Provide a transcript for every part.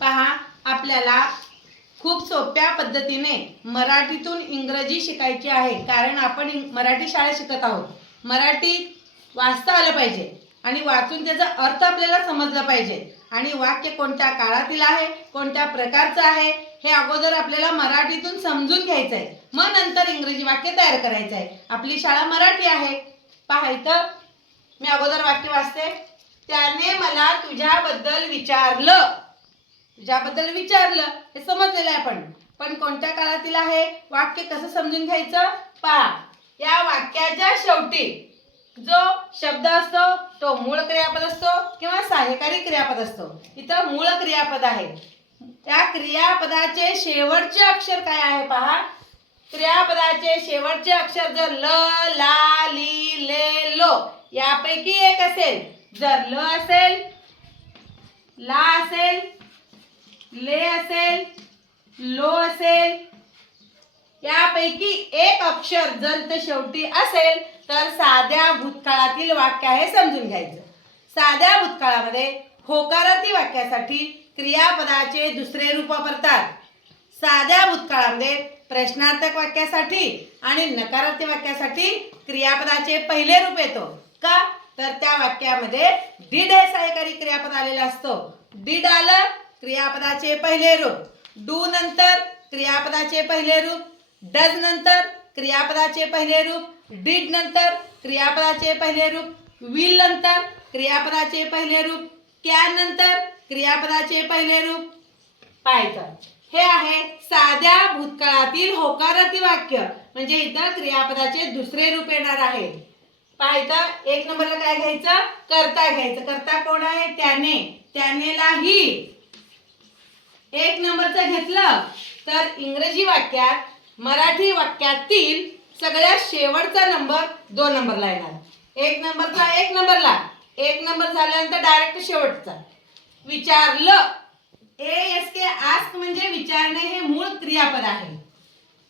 पहा आपल्याला खूप सोप्या पद्धतीने मराठीतून इंग्रजी शिकायची आहे. कारण आपण इंग- मराठी शाळेत शिकत आहोत. मराठी वाचता आलं पाहिजे. आणि वाचून त्याचा अर्थ आपल्याला समजला पाहिजे. आणि वाक्य कोणत्या काळातील आहे कोणत्या प्रकारचं आहे हे अगोदर आपल्याला मराठीतून समजून घ्यायचं आहे मग नंतर इंग्रजी वाक्य तयार करायचं आहे आपली शाळा मराठी आहे. पहा इथं. मी अगोदर वाक्य वाचते. त्याने मला तुझ्याबद्दल विचारलं. ज्याबद्दल विचारलं हे समजलेलं आहे आपण. पण कोणत्या काळातील आहे वाक्य कसं समजून घ्यायचं? पहा या वाक्याच्या शेवटी जो शब्द असतो तो मूळ क्रियापद असतो किंवा सहाय्यकारी क्रियापद असतो. इथं मूळ क्रियापद आहे. त्या क्रियापदाचे शेवटचे अक्षर काय आहे पहा? क्रियापदाचे शेवटचे अक्षर जर ल ला ली ले लो यापैकी एक असेल. जर ल असेल ला असेल ले असेल लो असेल. यापैकी एक अक्षर जर ते शेवटी असेल तर साध्या भूतकाळातील वाक्य हे समजून घ्यायचं. साध्या भूतकाळामध्ये होकारार्थी वाक्यासाठी क्रियापदाचे दुसरे रूप वापरतात. साध्या भूतकाळामध्ये प्रश्नार्थक वाक्यासाठी आणि नकारात्मक वाक्यासाठी क्रियापदाचे पहिले रूप येतो. का? तर त्या वाक्यामध्ये डीड हे सहकारी क्रियापद आलेलं असतो. डीड आलं क्रियापदाचे पहिले रूप. डू नंतर क्रियापदाचे पहिले रूप. डज नंतर क्रियापदाचे पहिले रूप. डीड नंतर क्रियापदाचे पहिले रूप. विल नंतर क्रियापदाचे पहिले रूप. कॅन नंतर क्रियापदाचे पहिले रूप. पाहायचं हे आहे साध्या भूतकाळातील होकारती वाक्य म्हणजे इथं क्रियापदाचे दुसरे रूप येणार आहे. पाहायचं एक नंबरला काय घ्यायचं? करता घ्यायचं. करता कोण आहे? त्याने. त्यानेलाही एक नंबरचं घेतलं तर इंग्रजी वाक्यात मराठी वाक्यातील सगळ्यात शेवटचा नंबर दोन नंबरला येणार. एक नंबरचा एक नंबरला. एक नंबर झाल्यानंतर डायरेक्ट शेवटचा. विचारलं. ए एस के आस्क म्हणजे विचारणे हे मूळ क्रियापद आहे.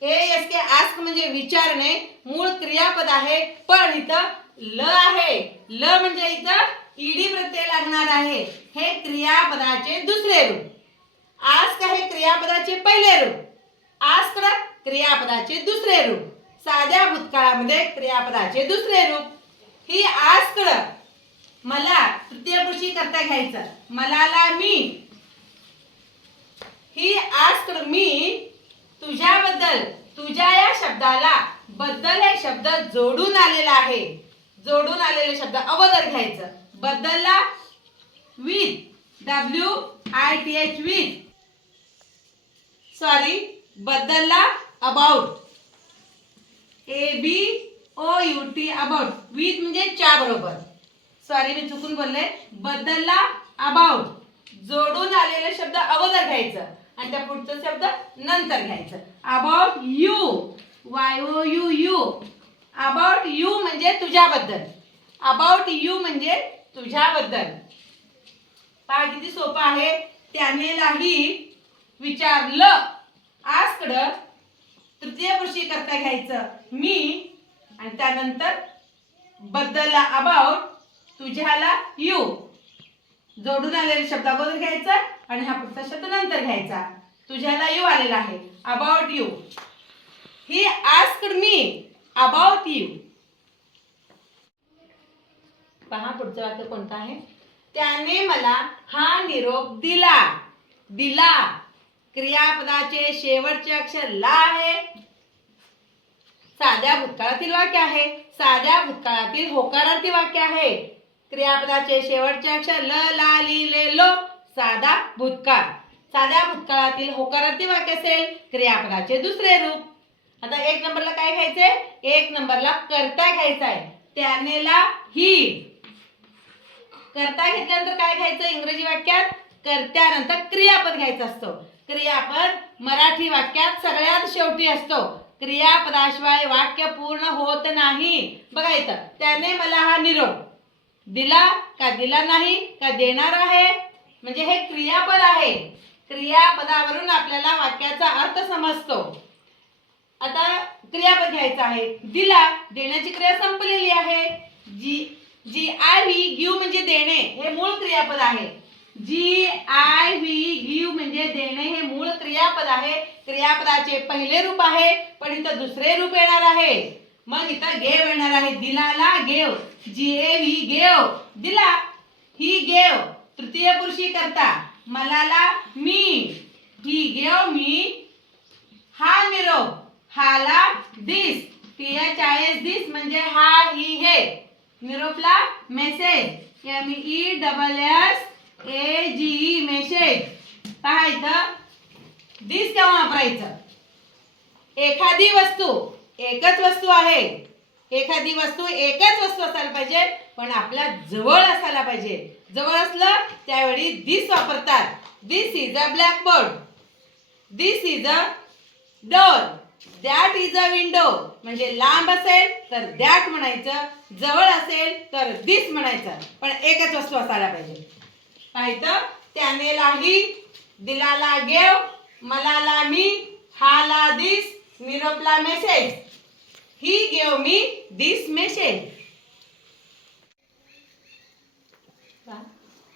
ए एस के आस्क म्हणजे विचारणे मूळ क्रियापद आहे. पण इथं ल आहे. ल म्हणजे इथं ईडी प्रत्यय लागणार आहे. हे क्रियापदाचे दुसरे रूप. आस्क आहे क्रियापदाचे पहिले रूप? आस्क क्रियापदाचे दुसरे रूप? साध्या भूतकाळामध्ये क्रियापदाचे दुसरे रूप. ही आस्कड मला तृतीय पुरुषी करता घ्यायचं. मलाला मी. ही आस्कड मी तुझ्याबद्दल तुझ्या या शब्दाला बद्दल हे शब्द जोडून आलेला आहे. जोडून आलेले शब्द अगोदर घ्यायचं. बद्दलला with W I T H with sorry बद्दलला about A B O U T about with म्हणजे च्या बरोबर. सॉरी मी चुकून बोलले. बद्दलला अबाउट जोडून आलेले शब्द अगोदर घ्यायचं आणि त्या पुढचा शब्द नंतर घ्यायचं. About you Y O U you about you म्हणजे तुझ्याबद्दल. अबाउट यू म्हणजे तुझ्याबद्दल. पहा किती सोपं आहे. त्याने त्यानेलाही विचारलं. आजकडं तृतीय पुरुषी करता घ्यायचं. मी आणि त्यानंतर बद्दलला अबाउट तुझ्याला यू जोडून आलेले शब्द अगोदर घ्यायचा आणि हा पुढचा शब्द नंतर घ्यायचा. तुझ्याला यू आलेला आहे. About you he asked me. About you पहा पुढचं वाक्य कोणतं आहे? त्याने मला हा निरोप दिला. दिला. क्रियापदाचे शेवटचे अक्षर ला आहे. साध्या भूतकाळातील वाक्य आहे. साध्या भूतकाळातील होकारार्थी वाक्य आहे. क्रियापदाचे शेवटचे अक्षर ल ला ली ले लो. साधा भूतकाळ. साध्या भूतकाळातील होकारार्थी वाक्य असेल क्रियापदाचे दुसरे रूप. आता एक नंबरला काय घ्यायचंय? एक नंबरला करता घ्यायचा आहे. त्यानेला ही. करता घेतल्यानंतर काय घ्यायचं? इंग्रजी वाक्यात करत्यानंतर क्रियापद घ्यायचं असतं. क्रियापद मराठी वाक्यात सगळ्यात शेवटी असतो. क्रियापदाशिवाय वाक्य पूर्ण होत नाही. बघा इथं त्याने मला हा निरोप दिला का दिला नाही का देणार आहे? म्हणजे हे क्रियापद आहे. क्रियापदावरून आपल्याला वाक्याचा अर्थ समजतो. आता क्रियापद घ्यायचं आहे. दिला देण्याची क्रिया संपलेली आहे. G G I V give म्हणजे देणे हे मूळ क्रियापद आहे. जी आय व्ही गिव्ह म्हणजे देणे हे मूळ क्रियापद आहे. क्रियापदाचे पहिले रूप आहे पण इथं दुसरे रूप येणार आहे. मग इथं गेव येणार आहे. दिलाला gave G A V gave दिला ही गेव तृतीय पुरुषी करता. मलाला मी. He gave me. हा निरोप. हाला this. T H I S this म्हणजे हा ही हे. निरोपला message M E double S A G E message पहा इथं? दिस केव्हा वापरायचं? एखादी वस्तू एकच वस्तू आहे. एखादी वस्तू एकच वस्तू असायला पाहिजे पण आपल्या जवळ असायला पाहिजे. जवळ असलं त्यावेळी दिस वापरतात. This is a blackboard this is a door that is a window म्हणजे लांब असेल तर दॅट म्हणायचं. जवळ असेल तर दिस म्हणायचं. पण एकच वस्तू असायला पाहिजे. पाहिजे त्याने लाही दिलाला गेव मलाला मी हाला this निरोपला message he gave me this message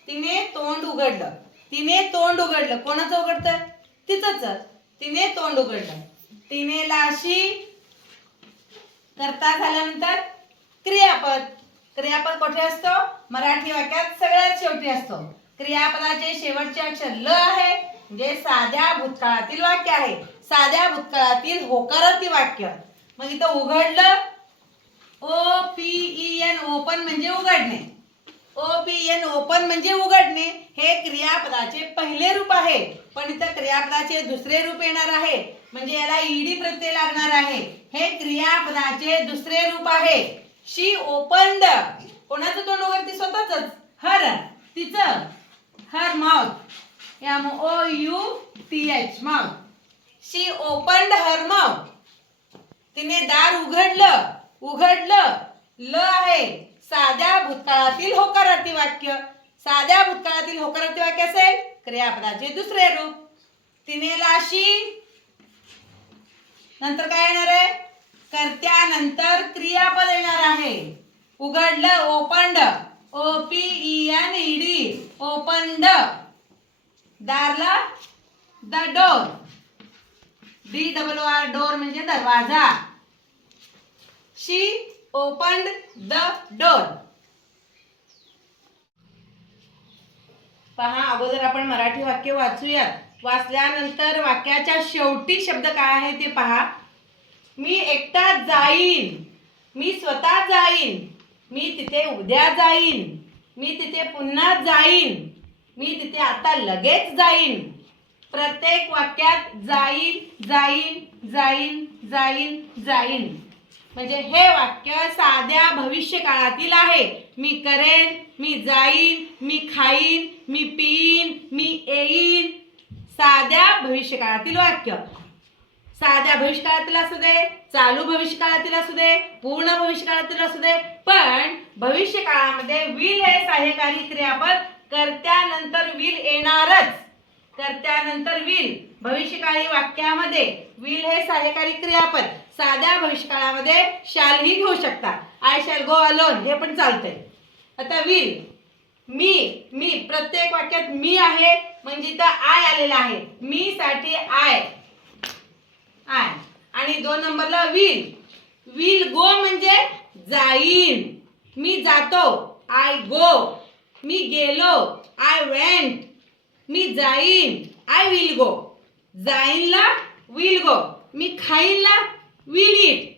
तिने तोंड उघडलं. तिने तोंड उघडलं. कोणाचं उघडतं? तिचंच. तिने तोंड उघडलं. तिने लाशी करता झाल्यानंतर क्रियापद. क्रियापद कुठे असतो? मराठी वाक्यात सगळ्यात शेवटी असतो. क्रियापदाचे शेवटचे अक्षर ल आहे म्हणजे साध्या भूतकाळातील वाक्य आहे. साध्या भूतकाळातील होकारार्थी वाक्य. मग इथं उघडलं. O P E N open म्हणजे उघडणे. ओ पी एन ओपन म्हणजे उघडणे हे क्रियापदाचे पहिले रूप आहे. पण इथं क्रियापदाचे दुसरे रूप येणार आहे. म्हणजे याला ईडी प्रत्यय लागणार आहे. हे क्रियापदाचे दुसरे रूप आहे. She opened. कोणाचं तोंड उघडते स्वतःच हर. तिचं. Her mouth M O U T H mouth she opened her mouth तिने दार उघडलं उघडलं. ल आहे. साध्या भूतकाळातील होकारार्थी वाक्य. साध्या भूतकाळातील होकारार्थी वाक्य असेल क्रियापदाचे दुसरे रूप. तिने लाशी नंतर काय येणार आहे? कर्त्यानंतर क्रियापद येणार आहे. उघडलं opened O P E N E D open the दारला the door D double R door म्हणजे दरवाजा. शी ओपन द डोर पहा अगोदर आपण मराठी वाक्य वाचूयात. वाचल्यानंतर वाक्याच्या शेवटी शब्द काय आहे ते पहा. मी एकटा जाईन. मी स्वतः जाईन. मी तिथे उद्या जाईन. मी तिथे पुन्हा जाईन. मी तिथे आता लगेच जाईन. प्रत्येक वाक्यात जाईन जाईन जाईन जाईन जाईन. म्हणजे हे वाक्य साध्या भविष्यकाळातील आहे. मी करेन मी जाईन मी खाईन मी पिईन मी येईन. साध्या भविष्यकाळातील वाक्य. साध्या भविष्यकाळातील असू दे चालू भविष्यकाळातील असू दे पूर्ण भविष्यकाळातील असू दे पण भविष्य काळामध्ये विल हे सहाय्यकारी क्रियापद कर्त्यानंतर विल येणारच. कर्त्यानंतर विल भविष्यकाळी वाक्यामध्ये विल हे सहाय्यकारी क्रियापद साध्या भविष्यकाळामध्ये शाल ही घेऊ शकता. आय शॅल गो अलोन हे पण चालतंय. आता विल मी मी प्रत्येक वाक्यात मी आहे म्हणजे इथं आय आलेला आहे. मी साठी आय आय. आणि दोन नंबरला विल विल गो म्हणजे जाईन. मी जातो. आय गो मी गेलो. आय वेंट मी जाईन. आय विल गो जाईनला विल गो मी खाईनला विल इट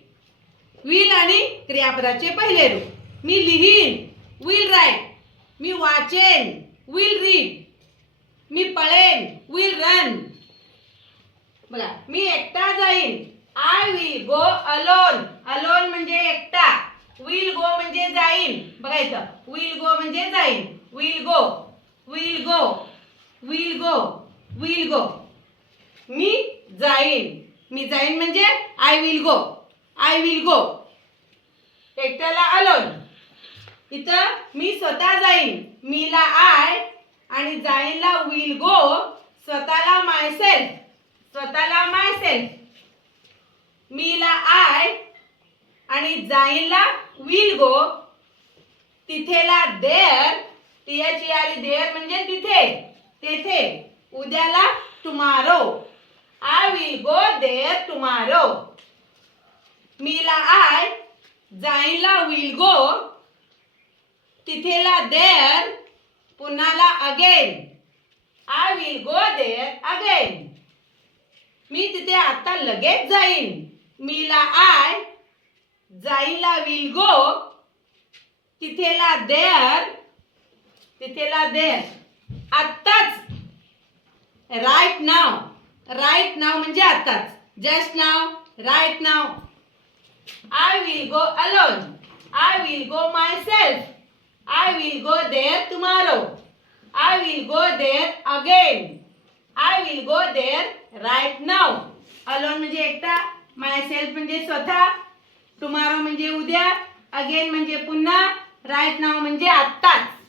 विल आणि क्रियापदाचे पहिले रूप. मी लिहीन. विल राईट मी वाचेन. विल रीड मी पळेन. विल रन बघा मी एकटा जाईन. I will go alone alone म्हणजे एकटा. विल गो म्हणजे जाईन. बघा इथं. विल गो म्हणजे जाईन. Will go will go will go will go मी जाईन. मी जाईन म्हणजे I will go I will go एकट्याला अलोन इथं मी स्वतः जाईन. मीला आय आणि जाईनला विल गो स्वतःला मायसेल्फ स्वतःला मायसेल्फ मीला आय आणि जाईनला विल गो. तिथेला देअर तियाची आली देअर म्हणजे तिथे तेथे उद्याला tomorrow I will go there tomorrow मीला I जाईला विल गो. तिथेला there पुन्हाला again. I will go there again मी तिथे आता लगेच जाईन. मीला आय जाईला विल गो तिथेला देअर तिथेला देअर आत्ताच. राईट नाव राईट नाव म्हणजे आत्ताच. Just now right now I will go alone I will go myself I will go there tomorrow I will go there again I will go there right now alone म्हणजे एकटा माय self म्हणजे स्वतः tomorrow म्हणजे उद्या again म्हणजे पुन्हा right now म्हणजे आत्ताच.